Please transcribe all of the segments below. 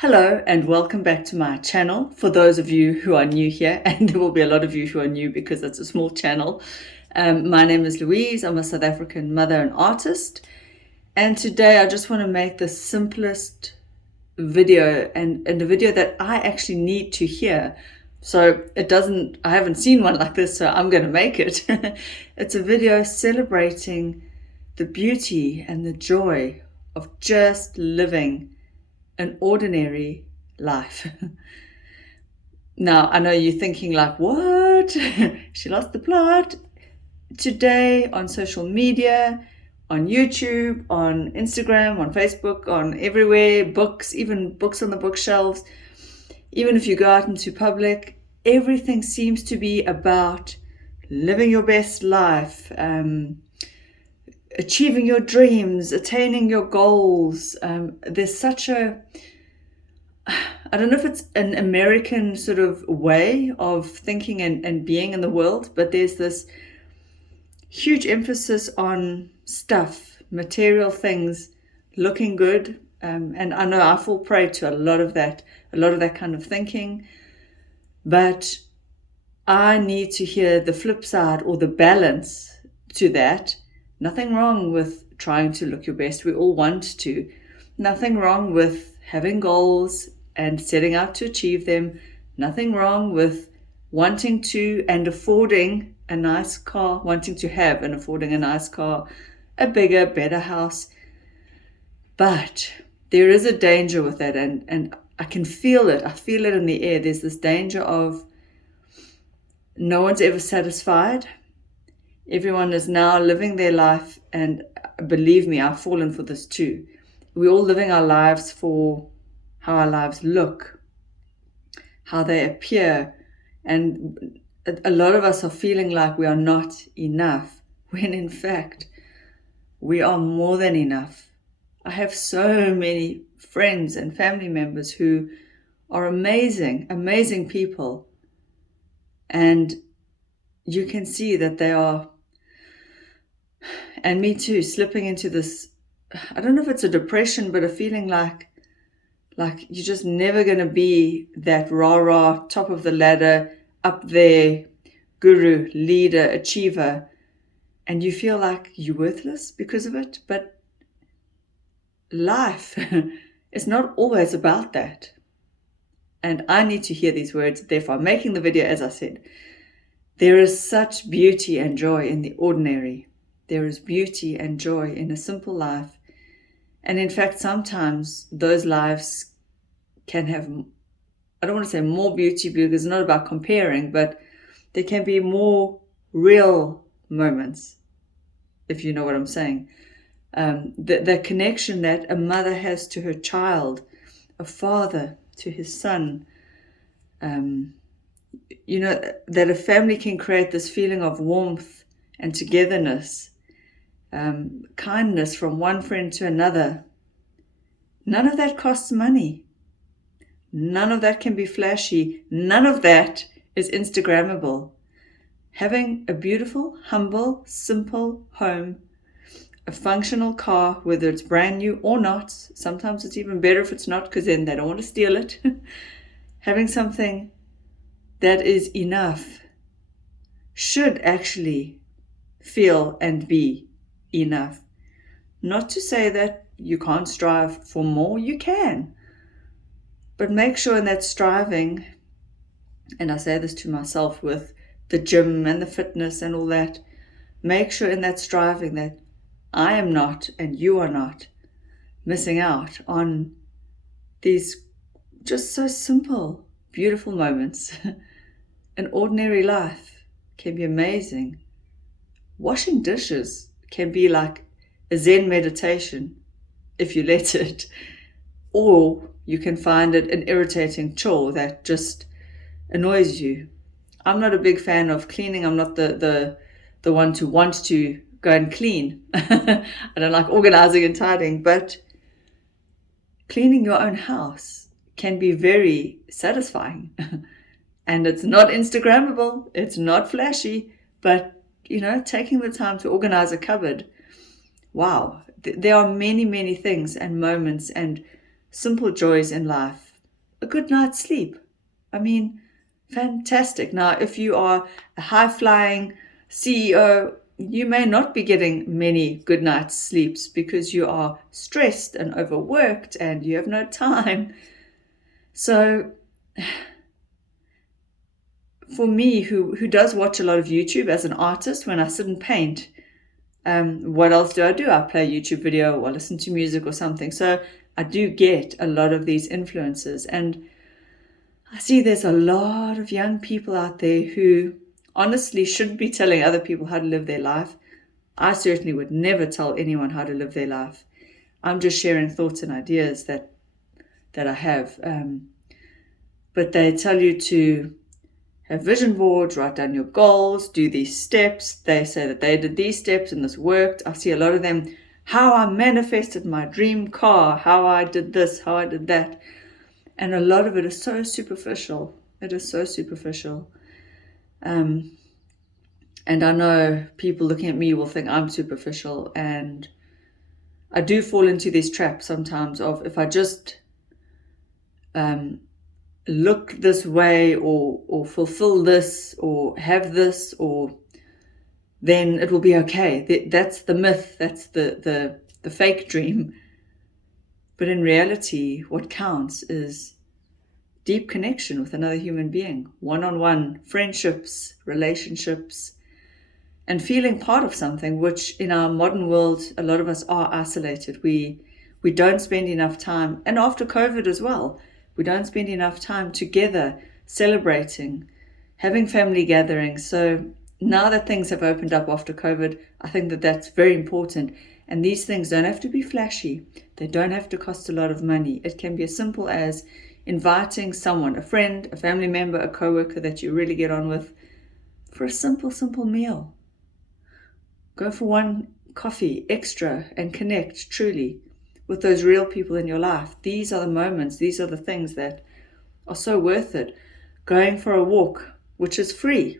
Hello and welcome back to my channel. For those of you who are new here, and there will be a lot of you who are new because it's a small channel. My name is Louise. I'm a South African mother and artist. And today I just want to make the simplest video and a video that I actually need to hear. So I haven't seen one like this, so I'm going to make it. It's a video celebrating the beauty and the joy of just living an ordinary life. Now, I know you're thinking like, what? She lost the plot. Today on social media, on YouTube, on Instagram, on Facebook, on everywhere, books, even books on the bookshelves, even if you go out into public, everything seems to be about living your best life, achieving your dreams, attaining your goals. There's such I don't know if it's an American sort of way of thinking and being in the world, but there's this huge emphasis on stuff, material things, looking good. And I know I fall prey to a lot of that kind of thinking. But I need to hear the flip side or the balance to that. Nothing wrong with trying to look your best. We all want to. Nothing wrong with having goals and setting out to achieve them. Nothing wrong with wanting to and affording a nice car, wanting to have and affording a nice car, a bigger, better house. But there is a danger with that, and I can feel it. I feel it in the air. There's this danger of no one's ever satisfied. Everyone is now living their life, and believe me, I've fallen for this too. We're all living our lives for how our lives look, how they appear, and a lot of us are feeling like we are not enough, when in fact, we are more than enough. I have so many friends and family members who are amazing, amazing people, and you can see that they are, and me too, slipping into this, I don't know if it's a depression, but a feeling like you're just never going to be that rah-rah, top of the ladder, up there, guru, leader, achiever, and you feel like you're worthless because of it. But life is not always about that. And I need to hear these words. Therefore, I'm making the video, as I said. There is such beauty and joy in the ordinary. There is beauty and joy in a simple life. And in fact, sometimes those lives can have, I don't want to say more beauty because it's not about comparing, but there can be more real moments, if you know what I'm saying. The connection that a mother has to her child, a father to his son, that a family can create this feeling of warmth and togetherness, kindness from one friend to another. None of that costs money. None of that can be flashy. None of that is Instagrammable. Having a beautiful, humble, simple home, a functional car, whether it's brand new or not, sometimes it's even better if it's not because then they don't want to steal it. Having something that is enough should actually feel and be enough. Not to say that you can't strive for more, you can. But make sure in that striving, and I say this to myself with the gym and the fitness and all that, make sure in that striving that I am not and you are not missing out on these just so simple, beautiful moments. An ordinary life can be amazing. Washing dishes can be like a Zen meditation if you let it. Or you can find it an irritating chore that just annoys you. I'm not a big fan of cleaning. I'm not the one to want to go and clean. I don't like organizing and tidying, but cleaning your own house can be very satisfying. And it's not Instagrammable, it's not flashy, but taking the time to organize a cupboard, wow, there are many, many things and moments and simple joys in life a good night's sleep. I mean, fantastic. Now, if you are a high-flying CEO, you may not be getting many good night's sleeps because you are stressed and overworked and you have no time. So for me, who does watch a lot of YouTube as an artist, when I sit and paint, what else do? I play a YouTube video or listen to music or something. So I do get a lot of these influences. And I see there's a lot of young people out there who honestly shouldn't be telling other people how to live their life. I certainly would never tell anyone how to live their life. I'm just sharing thoughts and ideas that I have. But they tell you to have vision boards, write down your goals, do these steps. They say that they did these steps and this worked. I see a lot of them, how I manifested my dream car, how I did this, how I did that. And a lot of it is so superficial. It is so superficial. And I know people looking at me will think I'm superficial. And I do fall into this trap sometimes of if I just look this way or fulfill this or have this, or then it will be okay. That's the myth. That's the fake dream. But in reality, what counts is deep connection with another human being, one-on-one friendships, relationships, and feeling part of something, which in our modern world, a lot of us are isolated. We don't spend enough time, and after COVID as well, we don't spend enough time together, celebrating, having family gatherings. So now that things have opened up after COVID, I think that that's very important. And these things don't have to be flashy. They don't have to cost a lot of money. It can be as simple as inviting someone, a friend, a family member, a coworker that you really get on with, for a simple meal. Go for one coffee extra and connect truly with those real people in your life. These are the moments, these are the things that are so worth it. Going for a walk, which is free,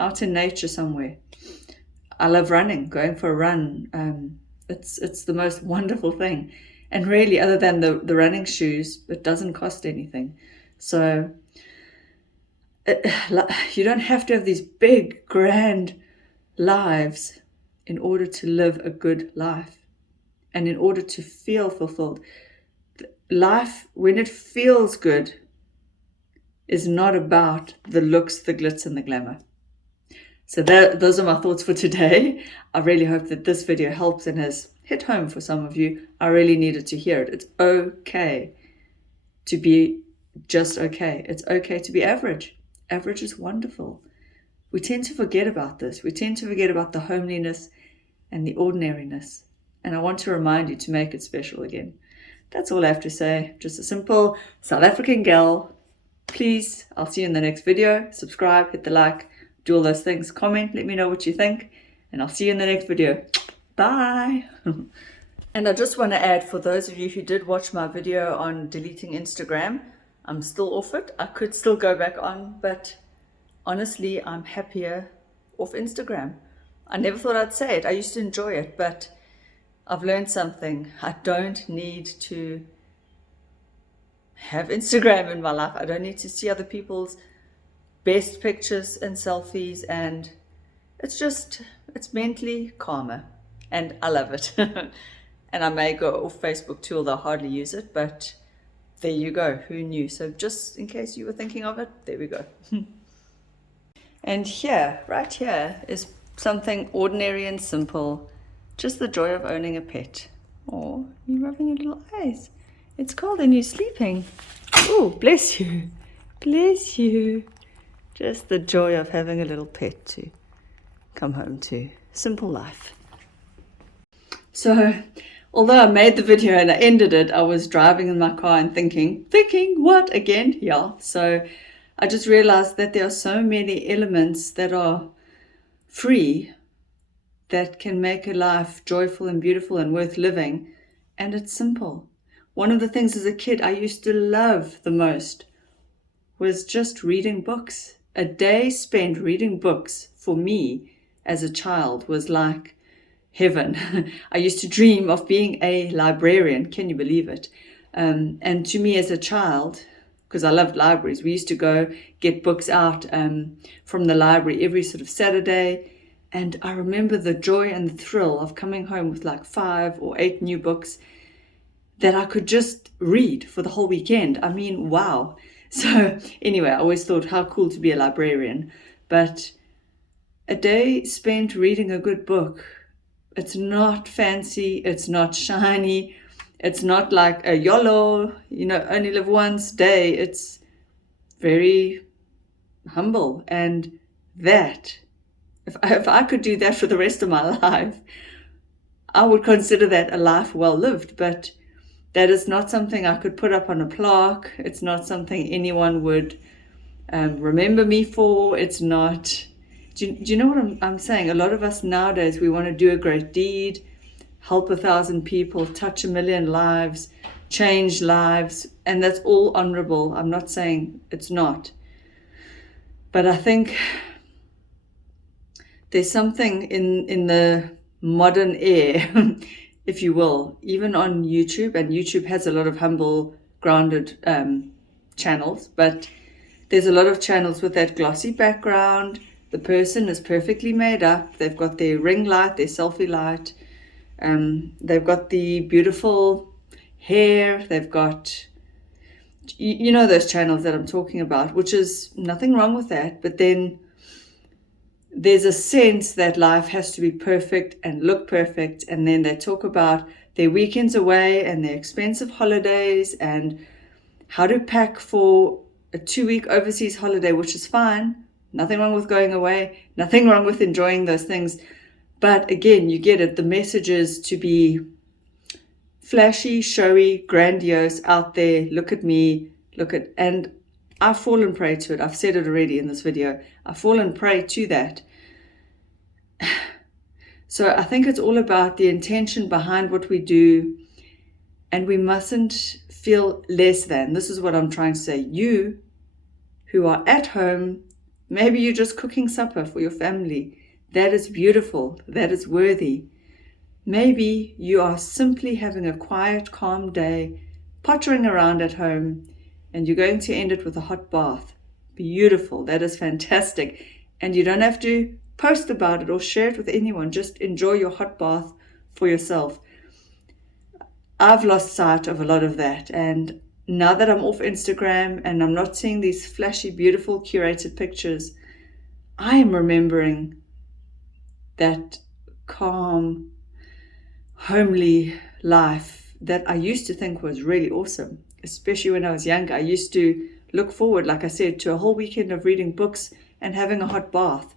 out in nature somewhere. I love running, going for a run. It's the most wonderful thing. And really, other than the running shoes, it doesn't cost anything. So you don't have to have these big, grand lives in order to live a good life. And in order to feel fulfilled. Life, when it feels good, is not about the looks, the glitz, and the glamour. So those are my thoughts for today. I really hope that this video helps and has hit home for some of you. I really needed to hear it. It's okay to be just okay. It's okay to be average. Average is wonderful. We tend to forget about this. We tend to forget about the homeliness and the ordinariness. And I want to remind you to make it special again. That's all I have to say. Just a simple South African gal. Please, I'll see you in the next video. Subscribe, hit the like, do all those things. Comment, let me know what you think. And I'll see you in the next video. Bye. And I just want to add, for those of you who did watch my video on deleting Instagram, I'm still off it. I could still go back on, but honestly, I'm happier off Instagram. I never thought I'd say it. I used to enjoy it, but I've learned something. I don't need to have Instagram in my life. I don't need to see other people's best pictures and selfies, and it's mentally calmer, and I love it. And I may go off Facebook too, although I hardly use it, but there you go. Who knew? So just in case you were thinking of it, there we go. And here, right here, is something ordinary and simple. Just the joy of owning a pet. Oh, you're rubbing your little eyes. It's cold and you're sleeping. Oh, bless you. Bless you. Just the joy of having a little pet to come home to. Simple life. So, although I made the video and I ended it, I was driving in my car and thinking, what again? Yeah. So I just realized that there are so many elements that are free that can make a life joyful and beautiful and worth living. And it's simple. One of the things as a kid I used to love the most was just reading books. A day spent reading books for me as a child was like heaven. I used to dream of being a librarian. Can you believe it? And to me as a child, because I loved libraries. We used to go get books out from the library every sort of Saturday. And I remember the joy and the thrill of coming home with like 5 or 8 new books that I could just read for the whole weekend. I mean, wow. So anyway, I always thought how cool to be a librarian. But a day spent reading a good book, it's not fancy, it's not shiny, it's not like a YOLO, only live once day. It's very humble. And that, if I could do that for the rest of my life, I would consider that a life well lived. But that is not something I could put up on a plaque. It's not something anyone would remember me for. It's not. Do you know what I'm saying? A lot of us nowadays, we want to do a great deed, help 1,000 people, touch 1 million lives, change lives, and that's all honorable. I'm not saying it's not. But I think there's something in the modern air, if you will, even on YouTube, and YouTube has a lot of humble, grounded channels, but there's a lot of channels with that glossy background. The person is perfectly made up. They've got their ring light, their selfie light. They've got the beautiful hair. They've got, those channels that I'm talking about, which is nothing wrong with that. But then there's a sense that life has to be perfect and look perfect. And then they talk about their weekends away and their expensive holidays and how to pack for a 2-week overseas holiday, which is fine. Nothing wrong with going away. Nothing wrong with enjoying those things. But again, you get it. The message is to be flashy, showy, grandiose, out there. Look at me. And I've fallen prey to it. I've said it already in this video. I've fallen prey to that. So I think it's all about the intention behind what we do. And we mustn't feel less than. This is what I'm trying to say. You who are at home, maybe you're just cooking supper for your family. That is beautiful. That is worthy. Maybe you are simply having a quiet, calm day, pottering around at home, and you're going to end it with a hot bath. Beautiful. That is fantastic. And you don't have to post about it or share it with anyone. Just enjoy your hot bath for yourself. I've lost sight of a lot of that. And now that I'm off Instagram and I'm not seeing these flashy, beautiful, curated pictures, I am remembering that calm, homely life that I used to think was really awesome. Especially when I was younger, I used to look forward, like I said, to a whole weekend of reading books and having a hot bath.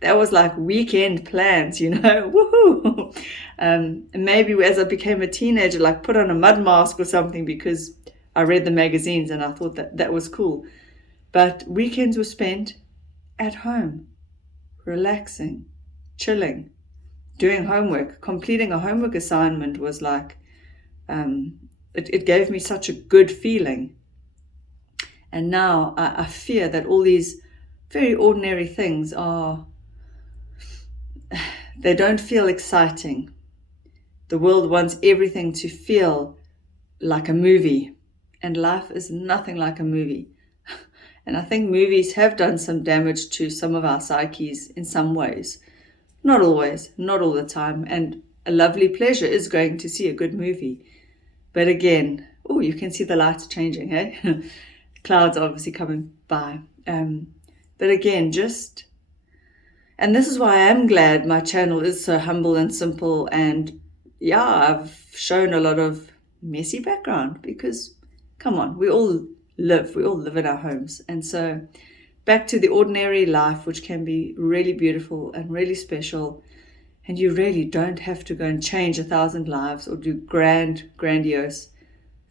That was like weekend plans, woohoo! And maybe as I became a teenager, like put on a mud mask or something because I read the magazines and I thought that was cool. But weekends were spent at home, relaxing, chilling, doing homework. Completing a homework assignment was like, it gave me such a good feeling. And now I fear that all these very ordinary things they don't feel exciting. The world wants everything to feel like a movie. And life is nothing like a movie. And I think movies have done some damage to some of our psyches in some ways. Not always, not all the time. And a lovely pleasure is going to see a good movie. But again, you can see the lights changing, hey? Clouds obviously coming by. But again, and this is why I am glad my channel is so humble and simple. And yeah, I've shown a lot of messy background because, come on, we all live in our homes. And so back to the ordinary life, which can be really beautiful and really special. And you really don't have to go and change 1,000 lives or do grandiose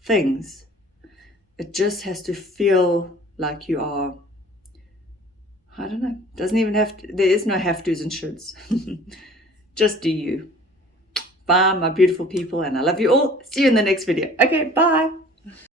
things. It just has to feel like you are, I don't know, doesn't even have to, there is no have to's and shoulds. Just do you. Bye, my beautiful people, and I love you all. See you in the next video. Okay, bye.